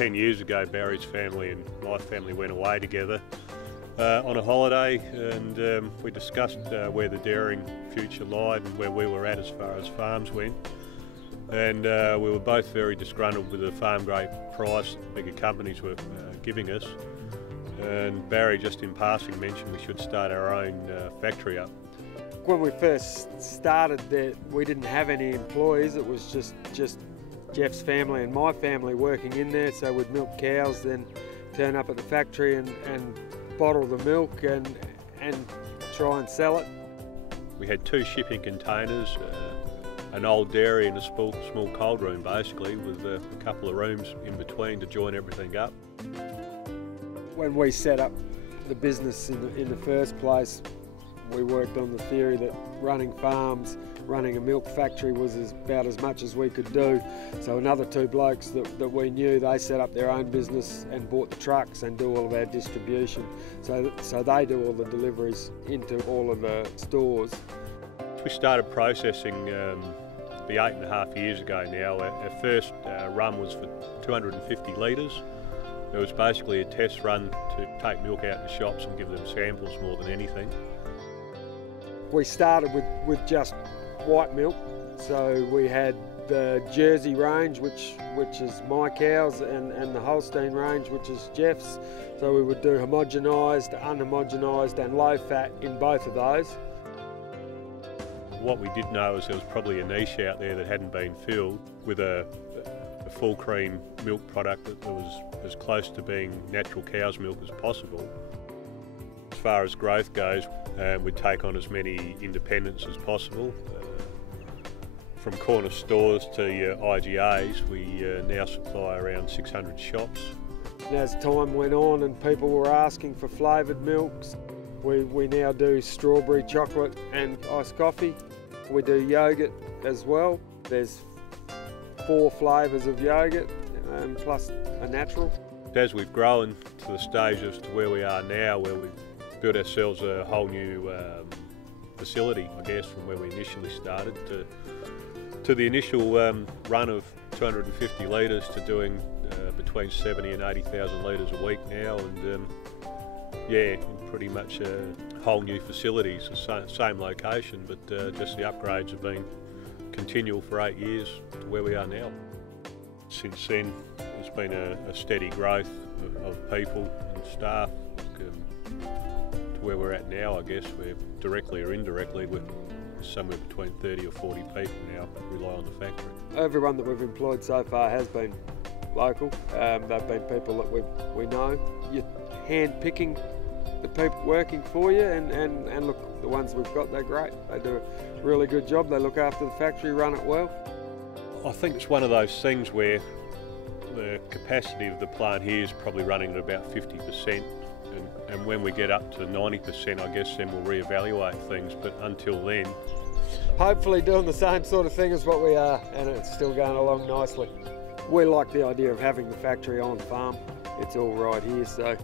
10 years ago, Barry's family and my family went away together on a holiday, and we discussed where the dairying future lied and where we were at as far as farms went. And we were both very disgruntled with the farm grade price that bigger companies were giving us. And Barry, just in passing, mentioned we should start our own factory up. When we first started there, we didn't have any employees. It was just Jeff's family and my family working in there. So we'd milk cows, then turn up at the factory and bottle the milk and try and sell it. We had 2 shipping containers, an old dairy and a small cold room basically, with a couple of rooms in between to join everything up. When we set up the business in the first place, we worked on the theory that running farms, running a milk factory was about as much as we could do. So another 2 blokes that we knew, they set up their own business and bought the trucks and do all of our distribution. So they do all the deliveries into all of the stores. We started processing be 8.5 years ago now. Our first run was for 250 litres. It was basically a test run to take milk out in the shops and give them samples more than anything. We started with just white milk, so we had the Jersey range, which is my cows, and the Holstein range, which is Jeff's. So we would do homogenised, unhomogenised and low fat in both of those. What we did know is there was probably a niche out there that hadn't been filled with a full cream milk product that was as close to being natural cow's milk as possible. As far as growth goes, we'd take on as many independents as possible. From corner stores to your IGAs, we now supply around 600 shops. And as time went on and people were asking for flavoured milks, we now do strawberry, chocolate and iced coffee. We do yoghurt as well. There's 4 flavours of yoghurt plus a natural. As we've grown to the stage as to where we are now, where we've built ourselves a whole new facility, I guess, from where we initially started to the initial run of 250 litres to doing between 70 and 80,000 litres a week now, and yeah, pretty much whole new facilities, the same location, but just the upgrades have been continual for 8 years to where we are now. Since then, there's been a steady growth of people and staff to where we're at now. I guess we're directly or indirectly with somewhere between 30 or 40 people now rely on the factory. Everyone that we've employed so far has been local. They've been people that we know. You're hand-picking the people working for you, and look, the ones we've got, they're great. They do a really good job. They look after the factory, run it well. I think it's one of those things where the capacity of the plant here is probably running at about 50%, and when we get up to 90%, I guess then we'll reevaluate things, but until then... Hopefully doing the same sort of thing as what we are, and it's still going along nicely. We like the idea of having the factory on farm. It's all right here, so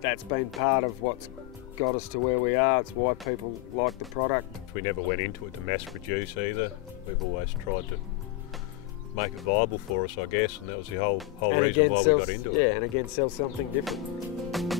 that's been part of what's got us to where we are. It's why people like the product. We never went into it to mass produce either. We've always tried to make it viable for us, I guess, and that was the whole reason why we got into it. Yeah, and again, sell something different.